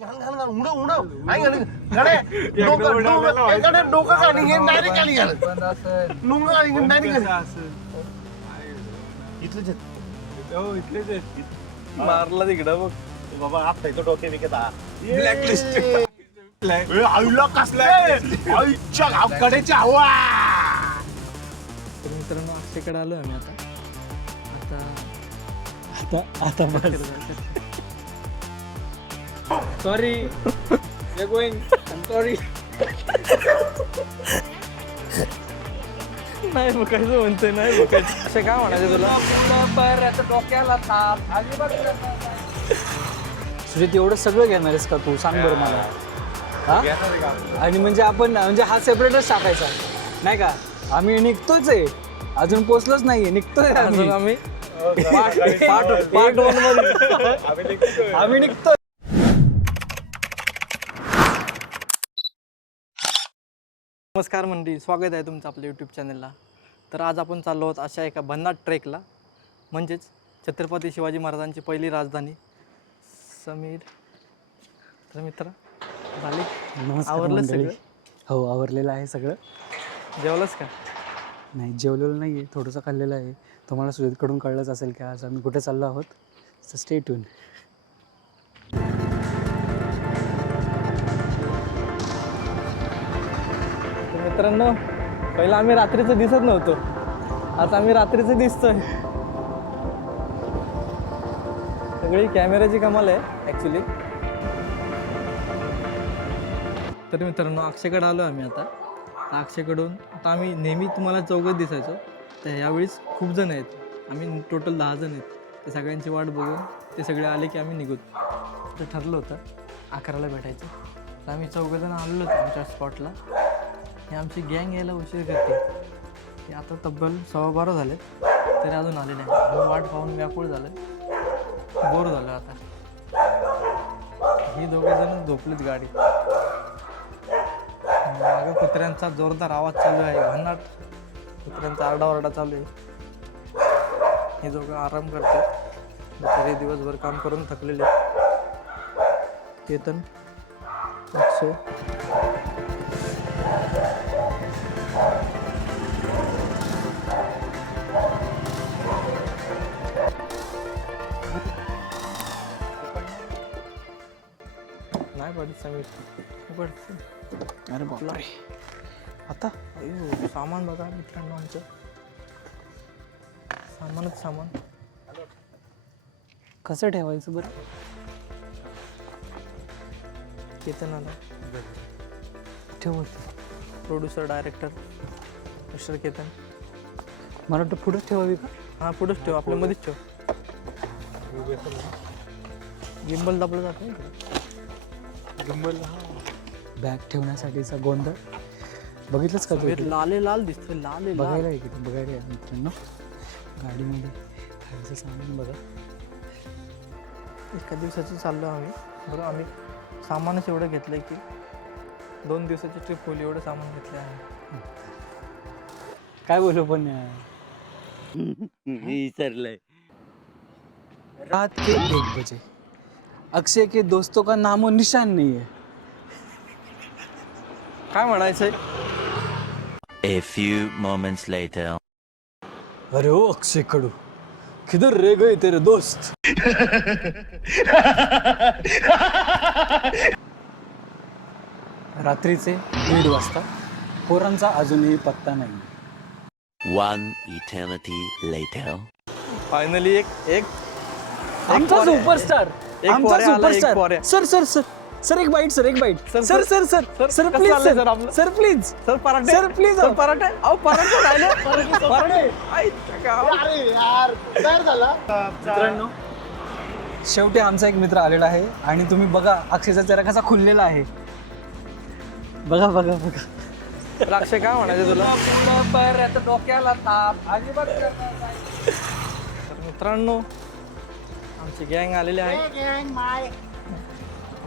घाल घाल घाल उडव उडव. आई घाल गडे डोकं डोकं ए, गडे डोकं घाल हे डायरेक्ट खाली घाल डायरेक्ट घाल इथलंच इथलेच मारला तिकडं बघ. बाबा आता इथं डोके विकत ब्लॅकलिस्ट आईला कसलं आईच्या गावकडेची हवा. तर मित्रांनो अक्षयकडे आलो आम्ही आता. आता आता आता सॉरी गोईंग सॉरी नाही बघायचं म्हणतोय नाही बघायचं. असं काय म्हणायचं तुला? डोक्याला थाप सुजित एवढं सगळं घेणार आहेस का तू? सांग बरं मला. हा? आणि म्हणजे आपण म्हणजे हा सेपरेटच टाकायचा. नाही का? आम्ही निघतोच आहे. अजून पोचलोच नाहीये. निघतोय अजून आम्ही? आम्ही पार्ट पार्ट पार्ट वनमध्ये आम्ही निघतोय. नमस्कार मंडळी स्वागत आहे तुमचं आपल्या यूट्यूब चॅनलला तर आज आपण चाललो आहोत अशा एका भन्नाट ट्रेकला. म्हणजेच छत्रपती शिवाजी महाराजांची पहिली राजधानी. समीर तर मित्र झाली? आवरलं. सगळं? हो आवरलेलं आहे सगळं. जेवलंच का? नाही जेवलेलं नाही आहे थोडंसं खाल्लेलं आहे. तुम्हाला सुजितकडून कळलंच असेल की आज आम्ही कुठे चाललो आहोत. स्टे ट्यून मित्रांनो पहिलं आम्ही रात्रीचं दिसत नव्हतो. आता आम्ही रात्रीचं दिसतोय. सगळी कॅमेऱ्याची कमाल आहे ॲक्च्युली तर मित्रांनो अक्षयकडे आलो आम्ही आता. तर अक्षयकडून आता आम्ही नेहमी तुम्हाला चौघत दिसायचो. तर यावेळीस खूप जण आहेत. आम्ही टोटल दहा जण आहेत. ते सगळ्यांची वाट बघून ते सगळे आले की आम्ही निघू तर ठरलं होतं अकराला भेटायचं. तर आम्ही चौघजण आलेलो होतो आमच्या स्पॉटला हे आमची गँग यायला उशीर करते. ते आता तब्बल सव्वा बारा झाले तरी अजून आले नाही आम्ही वाट पाहून व्याकुळ झालं बोर झालं आता. ही दोघे जण झोपलीत गाडी. मागं कुत्र्यांचा जोरदार आवाज चालू आहे. भन्नाट कुत्र्यांचा आरडाओरडा चालू आहे. हे दोघं आराम करतात. तरी दिवसभर काम करून थकलेले. केतन अक्षय नाही पडत समीर पडत अरे बापरे. आता? अयो सामान बघा मित्रांनो आमचं. सामानच सामान. कसं ठेवायचं बरं? केतन आला. ठेवत प्रोड्युसर डायरेक्टर मिस्टर केतन. मला वाटतं पुढंच ठेवावी का? हां पुढंच ठेव. आपल्या मध्येच ठेव. गिंबल दाबलं जात बॅग ठेवण्यासाठीचा गोंधळ. बघितलंच का तू इकडे? लाले लाल दिसतोय लाले लाल. बघायला आहे की ते बघायला आहे मित्रांनो. गाडीमध्ये खायचं सामान बघा. एका दिवसाचं चाललो आम्ही. बरं आम्ही सामानच एवढं घेतलंय की दोन दिवसाची ट्रिप होईल एवढं सामान घेतलं आहे काय बोलू पण यार. विसरलंय. रात के एक बजे. अक्षय के दोस्तों का नामो निशान नहीं है काय म्हणायचंय A few moments later. अरे ओ अक्षय कडू किधर रे गए तेरे दोस्त रात्रीचे दीड वाजता पोरांचा अजूनही पत्ता नाही One eternity later. फायनली एक एक आमचा. सुपरस्टार एक आमचा पोऱ्या आला, एक superstar. Sir sir sir. Sir एक बाईट सर एक bite sir, sir sir, sir sir. Sir कसं प्लीज चाललंय सर. सर आपलं? Sir please sir parathe. Sir, please, sir. Parathe? अहो पराठे राहिले. पराठे आई, गाव. अरे यार तयार झाला. मित्रांनो शेवटी आमचा एक मित्र आलेला आहे आणि तुम्ही बघा अक्षयचा चेहरा कसा खुललेला आहे. बघा बघा बघा. अक्षय काय म्हणायचं तुला? डोक्याला ताप. तर मित्रांनो आमची गँग आलेली आहे.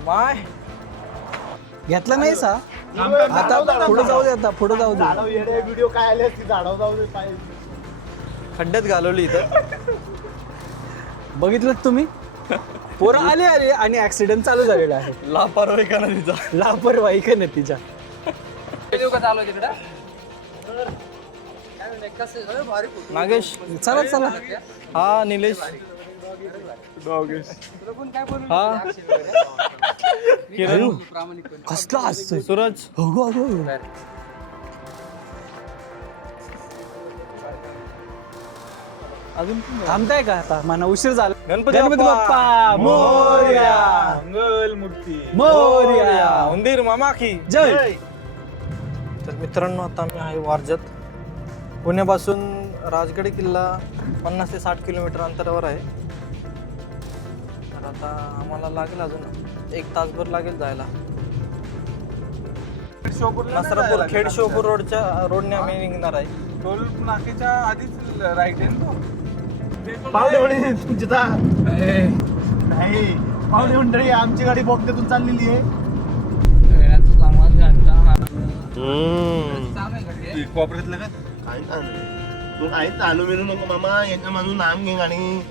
माय. घेतला नाही सा? आता पुढे जाऊ दे आता पुढे जाऊ दे. येडे व्हिडिओ काय आले असते झाडव जाऊ दे पाहिजे खड्ड्यात घालवली इथं. बघितलं तुम्ही? पोरं आले आले आणि ऍक्सिडेंट चालू झालेला आहे. लापरवाही करा तिचा. लापरवाही का नतीजा नागेश चला चला. हा निलेश. हा? किरण? कसला असतोय? सूरज. अगो अगो अजून थांबताय का आता? मला उशीर झाला. गणपती गणपती बाप्पा. बाप्पा. मोर्या. मंगल मूर्ती. मोर्या. उंदीर मामा की जय. तर मित्रांनो आता आम्ही आहे वारजत. पुण्यापासून राजगड किल्ला पन्नास ते साठ किलोमीटर अंतरावर आहे. तर आता आम्हाला लागेल अजून एक तासभर लागेल जायला. नसरापूर खेड शिवपूर रोडच्या रोडने आम्ही निघणार आहे. टोल नाक्याच्या आधीच राईट आहे ना तो? नाही मंडळी आमची गाडी बोगद्यातून चाललेली आहे. का? तू? काहीच चालू मिळू नको मामा. यांच्या नाम घे गाणी.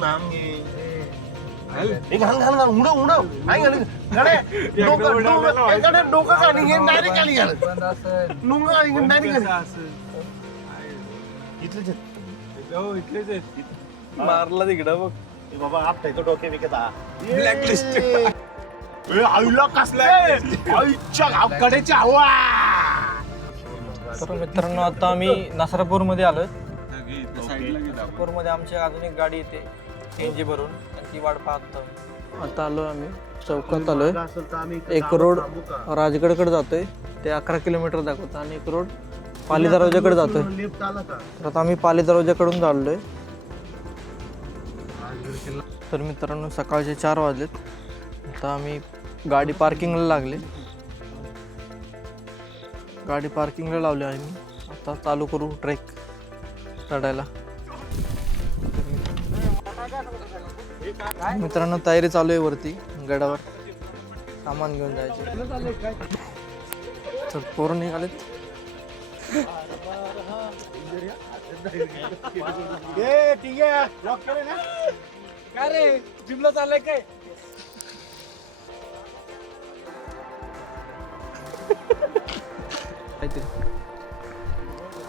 नाम घे. घाल घाल घाल उडव उडव. काय घाल गाड्या डोकं डोकं हे गाड्या डोकं गाणी घे डायरेक्ट गाली घाल डोकं गाणी घे डायरेक्ट गाली इथलेच आहेत. इथलेच आहेत. मारला तिकडं बघ. बाबा डोके विकता. ए आईला कसले आईच्या गावकडेच्या हवा. तर मित्रांनो आता आम्ही नसरापूरमध्ये आलोय. नसरापूरमध्ये आमची अजून एक गाडी येते. सीएनजी भरून आणि ती वाट पाहतो आता आलो आम्ही. चौकात आलोय. एक रोड राजगडकडे जातोय. ते अकरा किलोमीटर दाखवतं आणि एक रोड पाली दरवाजाकडे जातोय. तर आता आम्ही पाली दरवाजाकडून चाललोय. तर मित्रांनो सकाळचे चार वाजलेत. आता आम्ही गाडी पार्किंगला लागले. गाडी पार्किंगला लावली आहे आता चालू करू ट्रेक चढायला. मित्रांनो तयारी चालू आहे वरती गडावर. सामान घेऊन जायचे. तर पोरं निघालेत. काय रे जिमला चाललंय काय?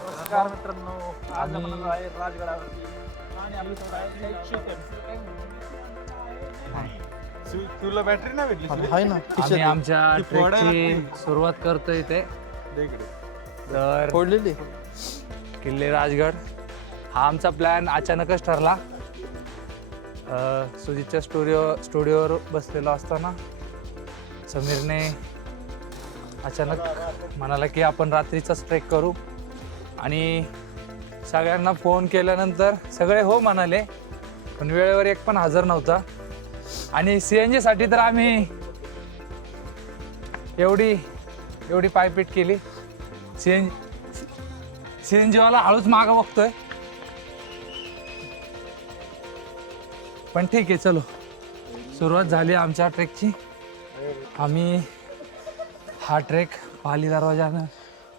नमस्कार मित्रांनो. आज आपण आहे राजगडावरती. आणि आम्ही थोडा तुला बॅटरी नाही भेटली आहे ना आम्ही खिशात आमच्या ट्रेकची सुरुवात करतोय इथे. तर फोडलेली? किल्ले राजगड. हा आमचा प्लॅन अचानकच ठरला. अ, सुजितच्या स्टुडिओ स्टुडिओवर बसलेलो असताना समीरने अचानक म्हणाला की आपण रात्रीचाच ट्रेक करू. आणि सगळ्यांना फोन केल्यानंतर सगळे हो म्हणाले पण वेळेवर एक पण हजर नव्हता. आणि सी एन जीसाठी तर आम्ही एवढी एवढी पायपीट केली. सी एन सी एन जीवाला हळूच मागं बघतोय. पण ठीक आहे चलो. सुरुवात झाली आमच्या ट्रेकची. आम्ही हा ट्रेक पाली दरवाजानं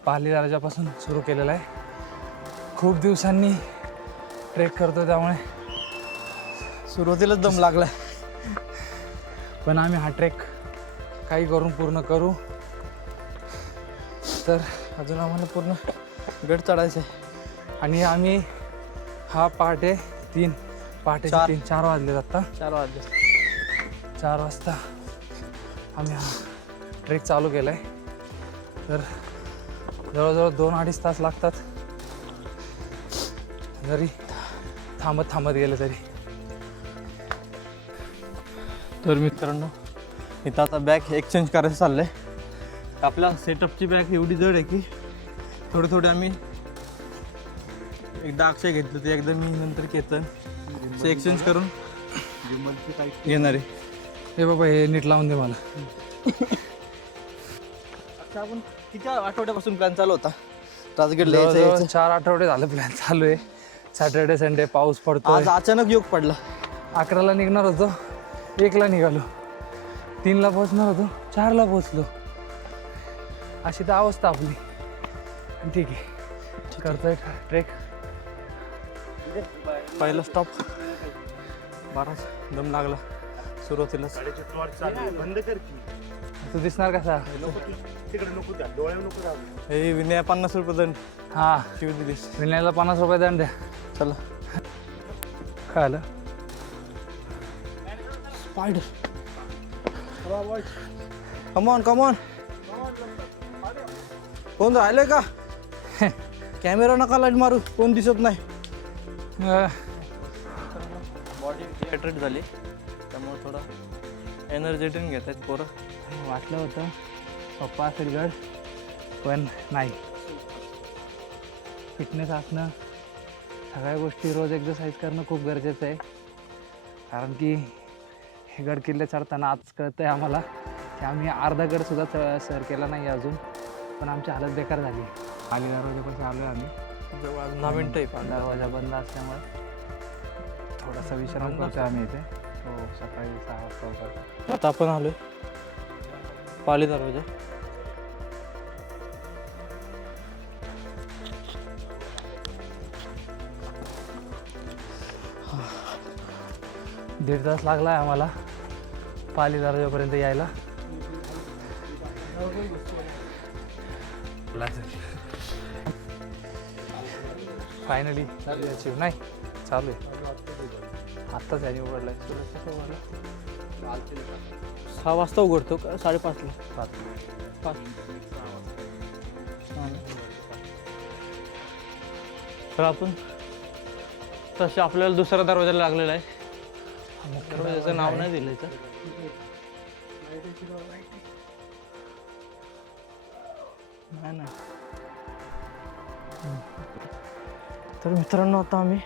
पाली दरवाजापासून सुरू केलेला आहे. खूप दिवसांनी ट्रेक करतो त्यामुळे. सुरुवातीलाच दम लागलाय. पण आम्ही हा ट्रेक काही करून पूर्ण करू. तर अजून आम्हाला पूर्ण गड चढायचं आहे आणि आम्ही हा पहाटे तीन पहाटे. तीन चार वाजले आता. चार वाजले. चार वाजता आम्ही हा ट्रेक चालू केला आहे तर जवळजवळ दोन अडीच तास लागतात. जरी थांबत थांबत गेलं तरी. तर मित्रांनो इथं आता बॅग एक्सचेंज करायचं चाललंय. आपल्या सेटअपची बॅग एवढी जड आहे की थोडे थोडे आम्ही एकदा अक्षय घेतलं ते एकदा मी नंतर केतन ते एक्सचेंज करून घेणार आहे. हे बाबा हे नीट लावून दे मला. आता आपण किती आठवड्यापासून प्लॅन चालू होता? राजगडला यायचं जवळजवळ यायचं. चार आठवडे झालं प्लॅन चालू आहे. सॅटर्डे संडे पाऊस पडतो आज अचानक योग पडला. अकराला निघणार होतो. एकला निघालो. तीनला पोहोचणार होतो चारला पोहोचलो. अशी तर अवस्था आपली. ठीक आहे. करतोय ट्रेक. पहिला स्टॉप बारा दम लागला. की तू दिसणार कसा? हे विनया पन्नास रुपये दंड. हा. शिव दिलीस विनयला पन्नास रुपये दंड. द्या चला. काय आलं स्पायडर कमॉन कमॉन कोण राहिलंय का? कॅमेरा नका लाइट मारू कोण दिसत नाही. बॉडी डिहायड्रेट झाली त्यामुळे थोडं एनर्जेटिक घेत आहेत पोरं. वाटलं होतं पप्पा असेल गड पण नाही. फिटनेस असणं सगळ्या गोष्टी रोज एक्सरसाइज करणं खूप गरजेचं आहे. कारण की हे गड किल्ले चढताना आज कळतं आहे आम्हाला की आम्ही अर्धा गडसुद्धा च सर केला नाही अजून पण आमची हालत बेकार झाली. आली दरवाजापासून आलो आहे आम्ही. जवळ आहे पाच दरवाजा बंद असल्यामुळे थोडासा विश्राम करतो आम्ही इथे. हो सकाळी सहा वाजता उठतो. आता आपण आलोय. पाली दरवाजा. दीड तास लागला आहे आम्हाला. पाली दरवाजापर्यंत यायला. फायनली चालू अचीव नाही चालू आहे. आत्ताच याने उघडला सहा वाजता उघडतो का? साडेपाचला सात पाच. तर आपण तसे आपल्याला दुसरा दरवाजाला लागलेला आहे. दरवाजाचं नाव नाही दिलं इथं. नाही नाही. तर मित्रांनो आता आम्ही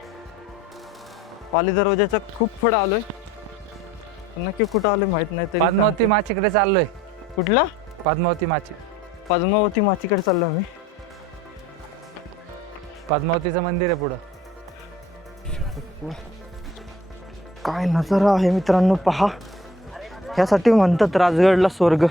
पाली दरवाजाच्या खूप पुढं आलोय. नक्की कुठं आलोय माहीत नाही तरी पद्मावती माचीकडे चाललोय. कुठला? पद्मावती माची. पद्मावती माचीकडे चाललो आम्ही. पद्मावतीचं मंदिर आहे पुढं. काय नजारा आहे मित्रांनो पहा. ह्यासाठी म्हणतात राजगडला स्वर्ग.